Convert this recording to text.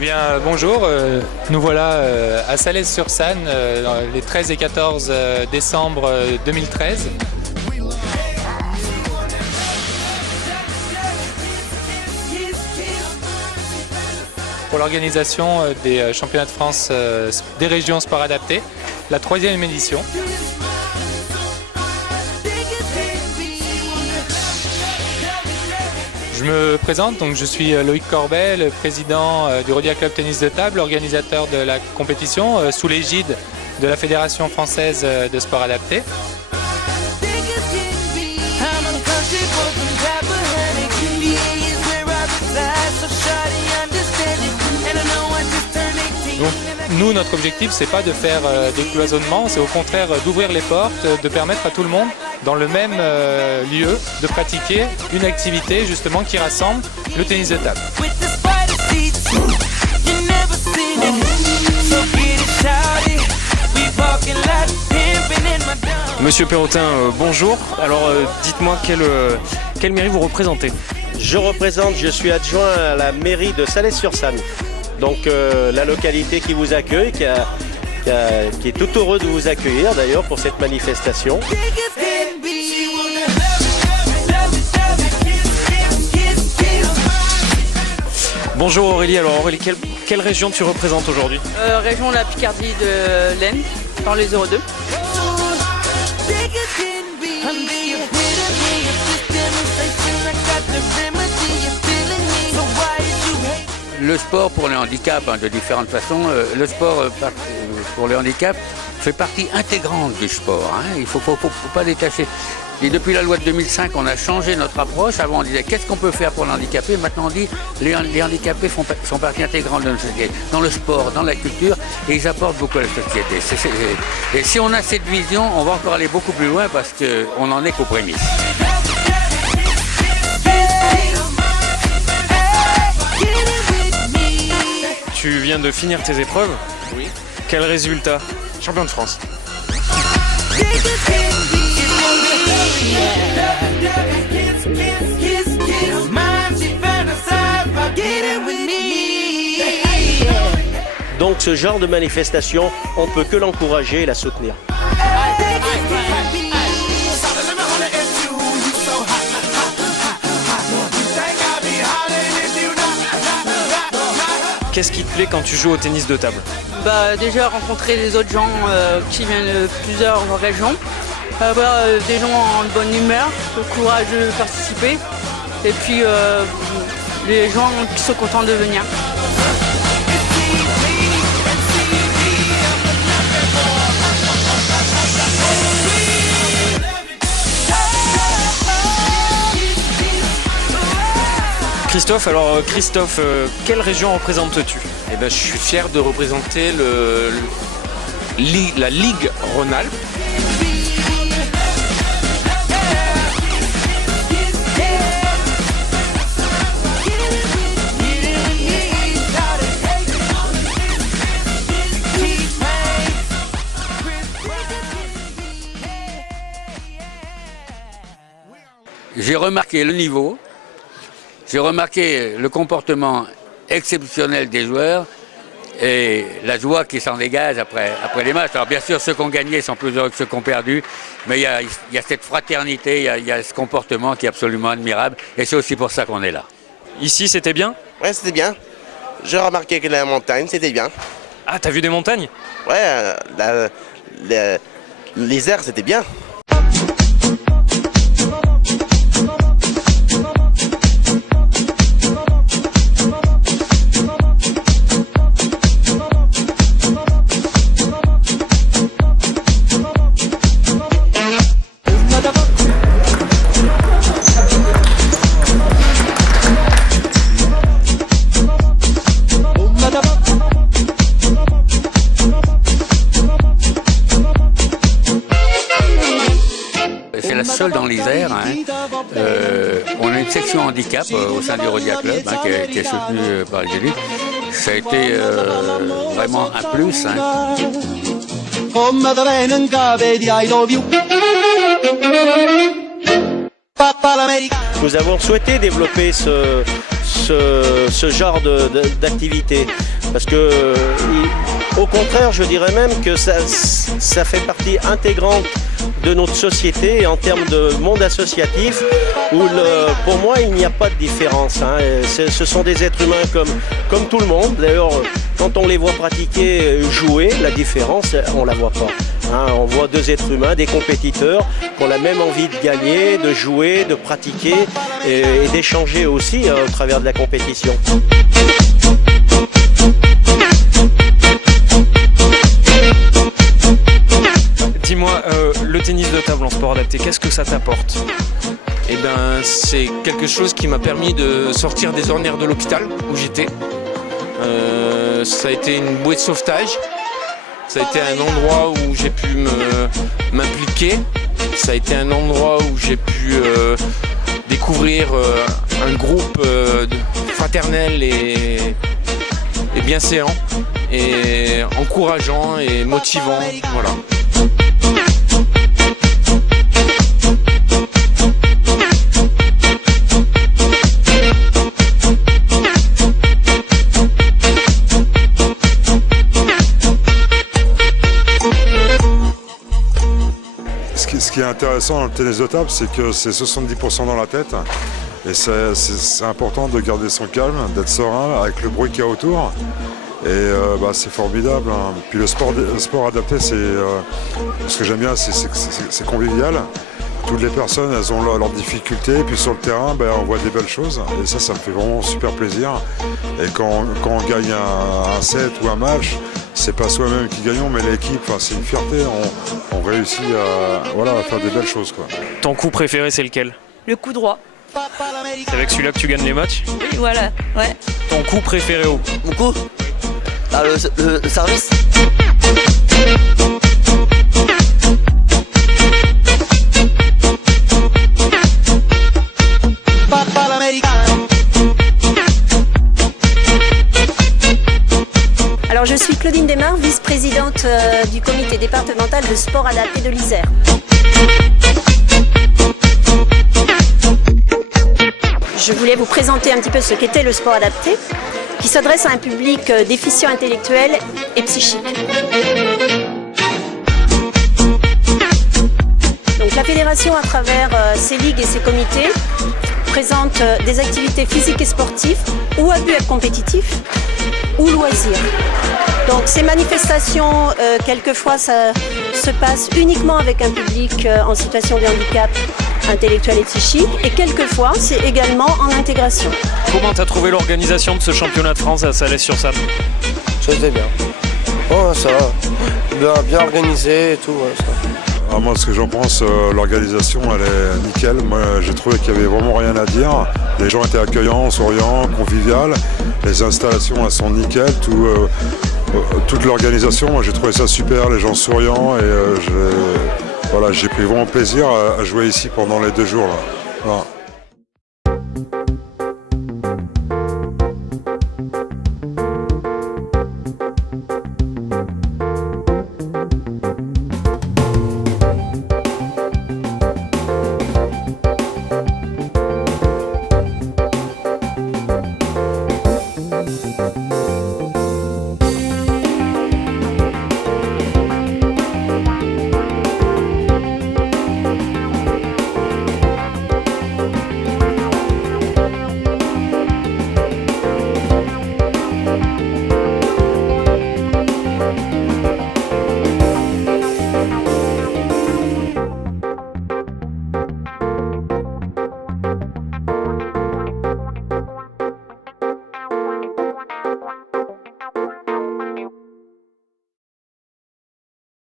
Eh bien, bonjour, nous voilà à Salles-sur-Sanne les 13 et 14 décembre 2013. Pour l'organisation des championnats de France des régions sport adapté, la 3e édition. Je me présente, donc je suis Loïc Corbet, le président du Rhodia Club Tennis de Table, organisateur de la compétition sous l'égide de la Fédération française de sport adapté. Donc, nous, notre objectif, c'est pas de faire des cloisonnements, c'est au contraire d'ouvrir les portes, de permettre à tout le monde, dans le même lieu, de pratiquer une activité justement qui rassemble le tennis de table. Monsieur Perrotin, bonjour. Alors dites-moi quelle mairie vous représentez? Je suis adjoint à la mairie de Salles-sur-Sanne. Donc la localité qui vous accueille, qui est tout heureux de vous accueillir d'ailleurs pour cette manifestation. Bonjour Aurélie, alors Aurélie, quelle région tu représentes aujourd'hui? Région de la Picardie de l'Aisne, dans les 02. Le sport pour les handicaps, de différentes façons, le sport pour les handicaps fait partie intégrante du sport. Il ne faut pas détacher. Et depuis la loi de 2005, on a changé notre approche. Avant, on disait qu'est-ce qu'on peut faire pour les handicapés. Maintenant, on dit les handicapés sont partie intégrante de notre société, dans le sport, dans la culture, et ils apportent beaucoup à la société. Et si on a cette vision, on va encore aller beaucoup plus loin parce qu'on n'en est qu'aux prémices. Tu viens de finir tes épreuves? Oui. Quel résultat? Champion de France. Donc ce genre de manifestation, on ne peut que l'encourager et la soutenir. Qu'est-ce qui te plaît quand tu joues au tennis de table? Déjà rencontrer les autres gens qui viennent de plusieurs régions, avoir des gens en bonne humeur, le courage de participer, et puis les gens qui sont contents de venir. Christophe, quelle région représentes-tu? Eh ben, je suis fier de représenter la Ligue Rhône-Alpes. J'ai remarqué le niveau. J'ai remarqué le comportement exceptionnel des joueurs et la joie qui s'en dégage après les matchs. Alors bien sûr, ceux qui ont gagné sont plus heureux que ceux qui ont perdu, mais il y a cette fraternité, il y a ce comportement qui est absolument admirable et c'est aussi pour ça qu'on est là. Ici, c'était bien? Ouais, c'était bien. J'ai remarqué que la montagne, c'était bien. Ah, t'as vu des montagnes? Ouais, les airs, c'était bien. C'est la seule dans l'Isère. On a une section handicap au sein du Rhodia Club qui est soutenue par les élus. Ça a été vraiment un plus. Nous avons souhaité développer ce genre d'activité. Parce que, au contraire, je dirais même que ça fait partie intégrante de notre société en termes de monde associatif où pour moi il n'y a pas de différence. Hein. Ce sont des êtres humains comme tout le monde. D'ailleurs, quand on les voit pratiquer, jouer, la différence, on la voit pas. Hein. On voit deux êtres humains, des compétiteurs qui ont la même envie de gagner, de jouer, de pratiquer et d'échanger aussi au travers de la compétition. Dis-moi, le tennis de table en sport adapté, qu'est-ce que ça t'apporte? Eh ben, c'est quelque chose qui m'a permis de sortir des ornières de l'hôpital où j'étais. Ça a été une bouée de sauvetage. Ça a été un endroit où j'ai pu m'impliquer. Ça a été un endroit où j'ai pu découvrir un groupe fraternel et bienséant et encourageant et motivant. Voilà. Ce qui est intéressant dans le tennis de table, c'est que c'est 70% dans la tête. Et c'est important de garder son calme, d'être serein avec le bruit qu'il y a autour. Et c'est formidable. Hein. Puis le sport adapté, ce que j'aime bien, c'est convivial. Toutes les personnes, elles ont leurs difficultés. Et puis sur le terrain, on voit des belles choses. Et ça me fait vraiment super plaisir. Et quand on gagne un set ou un match, c'est pas soi-même qui gagnons, mais l'équipe. C'est une fierté. On réussit à faire des belles choses, quoi. Ton coup préféré, c'est lequel? Le coup droit. C'est avec celui-là que tu gagnes les matchs? Oui, voilà, ouais. Ton coup préféré au? Mon coup? Le service. Alors je suis Claudine Desmar, vice-présidente du comité départemental de sport adapté de l'Isère. Je voulais vous présenter un petit peu ce qu'était le sport adapté, qui s'adresse à un public déficient intellectuel et psychique. Donc la fédération, à travers ses ligues et ses comités, présente des activités physiques et sportives ou à but compétitif ou loisirs. Donc ces manifestations, quelquefois, ça se passe uniquement avec un public en situation de handicap intellectuel et psychique, et quelquefois, c'est également en intégration. Comment tu as trouvé l'organisation de ce championnat de France à Salles-sur-Saône? C'était bien. Oh, ça va. Bien organisé et tout. Ouais, ça. Moi, ce que j'en pense, l'organisation, elle est nickel. Moi, j'ai trouvé qu'il n'y avait vraiment rien à dire. Les gens étaient accueillants, souriants, conviviaux. Les installations, elles sont nickel. Toute l'organisation, moi, j'ai trouvé ça super. Les gens souriants et j'ai pris vraiment plaisir à jouer ici pendant les 2 jours. Là. Voilà.